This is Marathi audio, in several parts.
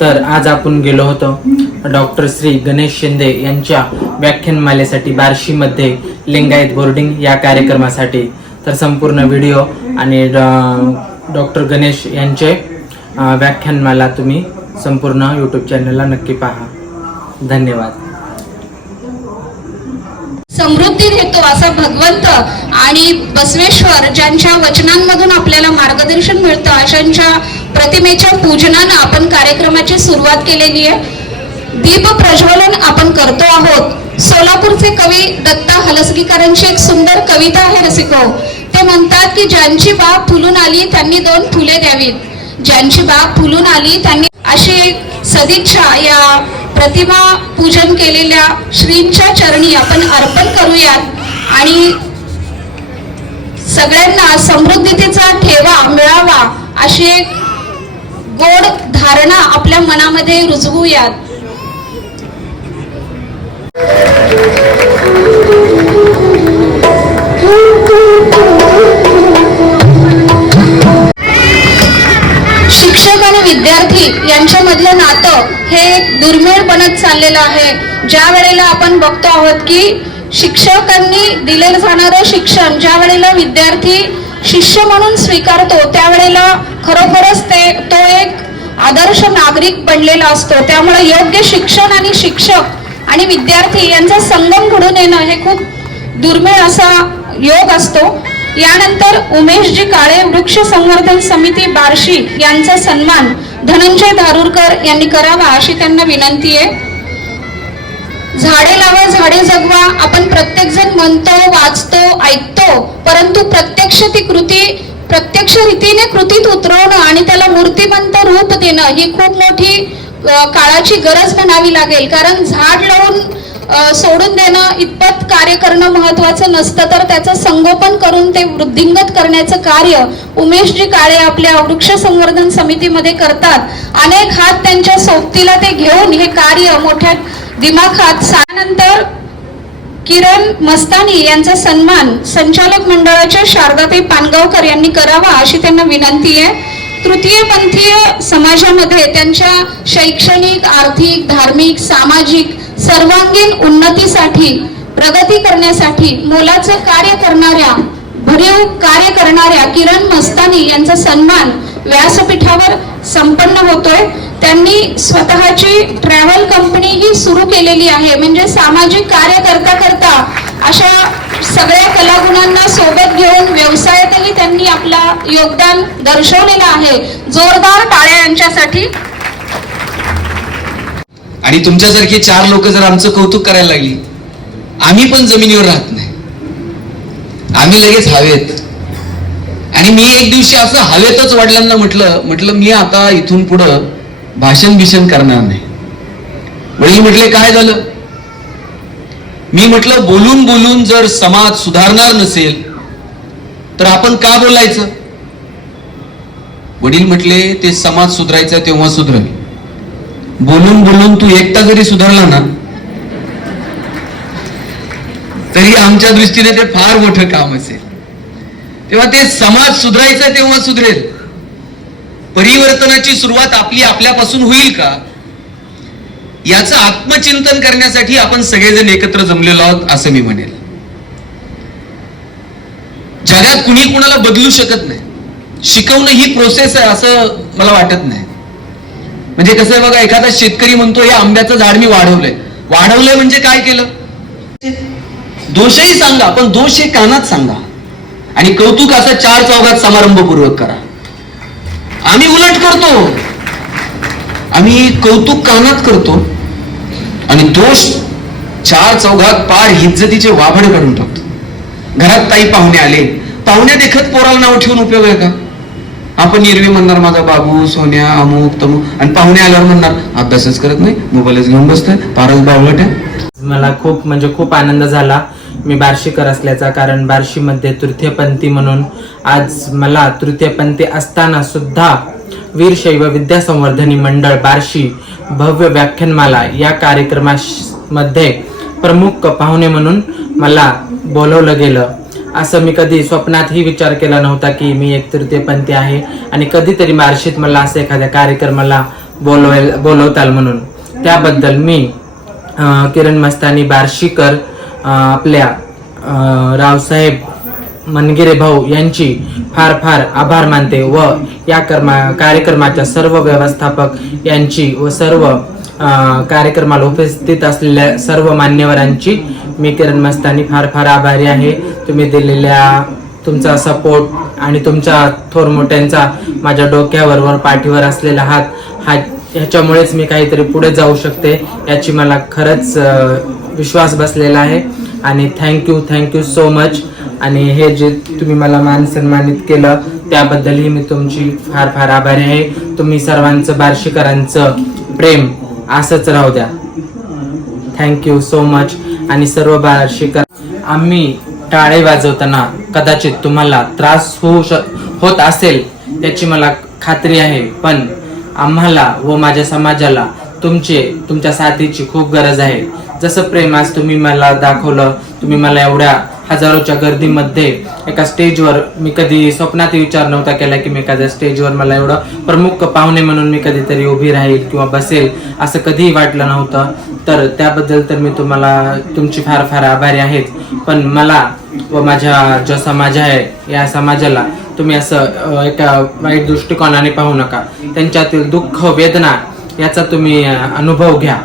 तर आज आपण गेलो होतो डॉक्टर श्री गणेश शिंदे यांच्या व्याख्यानमालेसाठी बार्शीमध्ये लिंगायत बोर्डिंग या कार्यक्रमासाठी. तर संपूर्ण व्हिडिओ आणि डॉक्टर गणेश यांचे व्याख्यानमाला तुम्ही संपूर्ण यूट्यूब चॅनलला नक्की पहा. धन्यवाद. समृद्धी देतो असा भगवंत आणि बसवेश्वर ज्यांच्या वचनांमधून आपल्याला मार्गदर्शन मिळतं अशांच्या प्रतिमेच्या पूजनानं आपण कार्यक्रमाची सुरुवात केलेली आहे. दीप प्रज्वलन आपण करतो आहोत. सोलापूरचे कवी दत्ता हलसगीकरांची एक सुंदर कविता आहे रसिको. ते म्हणतात की ज्यांची बाग फुलून आली त्यांनी दोन फुले द्यावीत. ज्यांची बाग फुलून आली त्यांनी अशी एक सदिच्छा या प्रतिमा पूजन केलेल्या श्रींच्या चरणी आपण अर्पण करूयात. आणि सगळ्यांना समृद्धीचा ठेवा मिळावा अशी एक गोड धारणा आपल्या मनामध्ये रुजवूयात. शिक्षक आणि विद्यार्थी यांच्यामधलं नातं हे दुर्मिळ बनत चाललेलं आहे. ज्या वेळेला आपण बघतो आहोत की शिक्षकांनी दिलेलं जाणारं शिक्षण ज्या वेळेला विद्यार्थी शिष्य म्हणून स्वीकारतो त्यावेळेला खरोखरच ते तो एक आदर्श नागरिक बनलेला असतो. त्यामुळे योग्य शिक्षण आणि शिक्षक आणि विद्यार्थी यांचा संगम घडून येणं हे खूप दुर्मिळ असा योग असतो. यानंतर उमेशजी काळे वृक्ष संवर्धन समिती बार्शी यांचा सन्मान धनंजय धारूरकर यांनी करावा अशी त्यांना विनंती आहे. झाडे लावा झाडे जगवा. आपण प्रत्येक जण म्हणतो वाचतो ऐकतो परंतु प्रत्यक्ष ती कृती प्रत्यक्ष रीतीने कृतीत उतरवणं आणि त्याला मूर्तिमंत रूप देणं ही खूप मोठी काळाची गरज म्हणावी लागेल. कारण झाड लावून सोडून देणं इतपत कार्य करणं महत्वाचं नसतं. तर त्याचं संगोपन करून ते वृद्धिंगत करण्याचं कार्य उमेशजी काळे आपल्या वृक्ष संवर्धन समितीमध्ये करतात. अनेक हात त्यांच्या सोबतीला ते घेऊन हे कार्य मोठ्या दिमाखात त्यानंतर किरण मस्तानी यांचा सन्मान संचालक मंडळाच्या शारदाताई पानगावकर यांनी करावा अशी त्यांना विनंती आहे. तृतीयपंथीय समाजामध्ये त्यांच्या शैक्षणिक आर्थिक धार्मिक सामाजिक सर्वांगीण उन्नतीसाठी प्रगती करण्यासाठी मोलाचं कार्य करणाऱ्या भरीव कार्य करणाऱ्या किरण मस्तानी यांचा सन्मान व्यासपीठावर संपन्न होतोय. त्यांनी स्वतःची ट्रॅव्हल कंपनी ही सुरू केलेली आहे. म्हणजे सामाजिक कार्य करता करता अशा सगळ्या कलागुणांना सोबत घेऊन व्यवसायातही त्यांनी आपला योगदान दर्शवलेलं आहे. जोरदार टाळ्या यांच्यासाठी. आणि तुमच्यासारखी चार लोक जर आमचं कौतुक करायला लागली आम्ही पण जमिनीवर राहत नाही. आम्ही लगेच हवेत. आणि मी एक दिवशी असं हवेतच वडिलांना म्हटलं म्हटलं मी आता इथून पुढं भाषण भिषण करणार नाही. वडील म्हटले काय झालं? मी म्हटलं बोलून बोलून जर समाज सुधारणार नसेल तर आपण का बोलायचं? वडील म्हटले ते समाज सुधारायचा तेव्हा सुधरेल. बोलून बोलून तू एकटा जरी सुधारला ना तरी आमच्या दृष्टीने ते फार मोठं काम असेल. तेव्हा ते समाज सुधारायचा तेव्हा सुधरेल. परिवर्तनाची सुरुवात आपली आपल्यापासून होईल का? याचं आत्मचिंतन करण्यासाठी आपण सगळेजण एकत्र जमलेलो आहोत असं मी म्हणेल. जगात कुणी कुणाला बदलू शकत नाही. शिकवणं ही प्रोसेस आहे असं मला वाटत नाही. म्हणजे कसं आहे बघा एखादा शेतकरी म्हणतो हे आंब्याचं झाड मी वाढवलंय. वाढवलंय म्हणजे काय केलं? दोषही सांगा पण दोष हे कानात सांगा. आणि कौतुक असं चार चौघात समारंभपूर्वक करा. आम्ही उलट करतो. आम्ही कौतुक कानात करतो आणि दोष चार चौघात पार इज्जतीचे वाभड काढून टाकतो. घरात ताई पाहुणे आले. पाहुण्या देखत पोराला नाव ठेवून उपयोग आहे का? आपण निर्वी म्हणणार माझा बाबू सोन्या अमुक तमुक. आणि पाहुणे आल्यावर म्हणणार अभ्यासच करत नाही मोबाईलच घेऊन बसतोय पारच बावळट आहे. मला खूप म्हणजे खूप आनंद झाला. मी बार्शीकर असल्याचा कारण बार्शीमध्ये तृतीयपंथी म्हणून आज मला तृतीयपंथी असताना सुद्धा वीरशैव विद्यासंवर्धनी मंडळ बार्शी भव्य व्याख्यानमाला या कार्यक्रमामध्ये प्रमुख पाहुणे म्हणून मला बोलवलं गेलं. असं मी कधी स्वप्नातही विचार केला नव्हता की मी एक तृतीयपंथी आहे आणि कधीतरी बार्शीत मला असं एखाद्या कार्यक्रमाला बोलवेल बोलवताल म्हणून. त्याबद्दल मी किरण मस्तानी बार्शीकर आपल्या रावसाहेब मनगिरे भाऊ यांची फार फार आभार मानते व या कर्मा कार्यक्रमाच्या सर्व व्यवस्थापक यांची व सर्व कार्यक्रमाला उपस्थित असलेल्या सर्व मान्यवरांची मी किरण मस्तानी फार फार आभारी आहे. तुम्ही दिलेल्या तुमचा सपोर्ट आणि तुमचा थोर मोठ्यांचा माझ्या डोक्यावर वर पाठीवर असलेला हात हा ह्याच्यामुळेच मी काहीतरी पुढे जाऊ शकते याची मला खरंच विश्वास बसलेला आहे. आणि थँक्यू थँक्यू सो मच आणि हे जे तुम्ही मला मान सन्मानित केलं त्याबद्दलही मी तुमची फार फार आभारी आहे. तुम्ही सर्वांचं बार्शीकरांचं प्रेम असंच राहू द्या. थँक्यू सो मच आणि सर्व बार्शीकर आम्ही टाळे वाजवताना कदाचित तुम्हाला त्रास होऊ शक होत असेल याची मला खात्री आहे. पण आम्हाला व माझ्या समाजाला तुमचे तुमच्या साथीची खूप गरज आहे. जसं प्रेम आज तुम्ही मला दाखवलं तुम्ही मला एवढ्या हजारोच्या गर्दीमध्ये एका स्टेजवर मी कधी स्वप्नात विचार नव्हता केला की मी एखाद्या स्टेजवर मला एवढं प्रमुख पाहुणे म्हणून मी कधीतरी उभी राहील किंवा बसेल असं कधीही वाटलं नव्हतं. तर त्याबद्दल तर मी तुम्हाला तुमची फार फार आभारी आहेत पण मला व माझ्या जो समाज आहे या समाजाला तुम्ही असं एका वाईट दृष्टिकोनाने पाहू नका. त्यांच्यातील दुःख वेदना याचा तुम्ही अनुभव घ्या.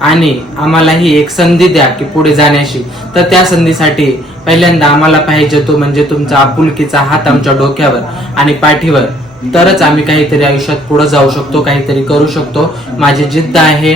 आणि आम्हालाही एक संधी द्या की पुढे जाण्याची. तर त्या संधीसाठी पहिल्यांदा आम्हाला पाहिजे तो म्हणजे तुमचा आपुलकीचा हात आमच्या डोक्यावर आणि पाठीवर. तरच आम्ही काहीतरी आयुष्यात पुढे जाऊ शकतो काहीतरी करू शकतो. माझी जिद्द आहे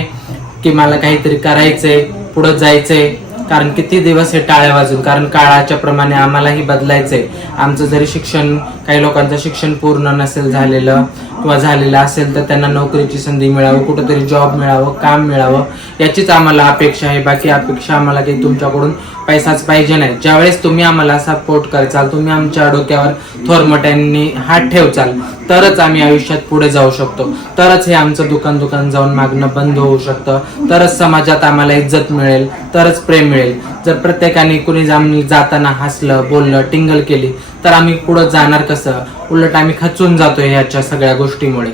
की मला काहीतरी करायचंय पुढे जायचंय. कारण किती दिवस हे टाळ्या वाजून कारण काळाच्या प्रमाणे आम्हालाही बदलायचंय. आमचं जरी शिक्षण काही लोकांचं शिक्षण पूर्ण नसेल झालेलं किंवा झालेलं असेल तर त्यांना नोकरीची संधी मिळावं कुठंतरी जॉब मिळावं काम मिळावं याचीच आम्हाला अपेक्षा आहे. बाकी अपेक्षा आम्हाला काही तुमच्याकडून पैसाच पाहिजे नाही. ज्यावेळेस तुम्ही आम्हाला सपोर्ट करचाल तुम्ही आमच्या डोक्यावर थोरमट्यांनी हात ठेवचाल तरच आम्ही आयुष्यात पुढे जाऊ शकतो. तरच हे आमचं दुकान दुकान जाऊन मागणं बंद होऊ शकतं. तरच समाजात आम्हाला इज्जत मिळेल तरच प्रेम मिळेल. जर प्रत्येकाने कुणी आम्ही जाताना हसलं बोललं टिंगल केली तर आम्ही पुढं जाणार कसं? उलट आम्ही खचून जातोय ह्याच्या सगळ्या गोष्टीमुळे.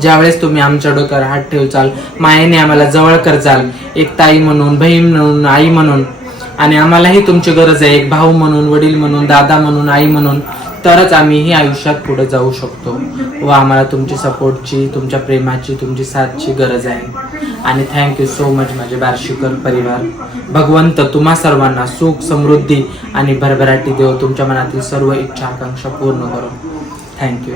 ज्यावेळेस तुम्ही आमच्या डोक्यावर हात ठेवचाल मायेने आम्हाला जवळ करचाल एक ताई म्हणून बहीण म्हणून आई म्हणून आणि आम्हालाही तुमची गरज आहे एक भाऊ म्हणून वडील म्हणून दादा म्हणून आई म्हणून तरच आम्हीही आयुष्यात पुढे जाऊ शकतो. व आम्हाला तुमची सपोर्टची तुमच्या प्रेमाची तुमची साथची गरज आहे. आणि थँक्यू सो मच माझे बार्शीकर परिवार. भगवंत तुम्हा सर्वांना सुख समृद्धी आणि भरभराटी देव तुमच्या मनातील सर्व इच्छा आकांक्षा पूर्ण करो थँक्यू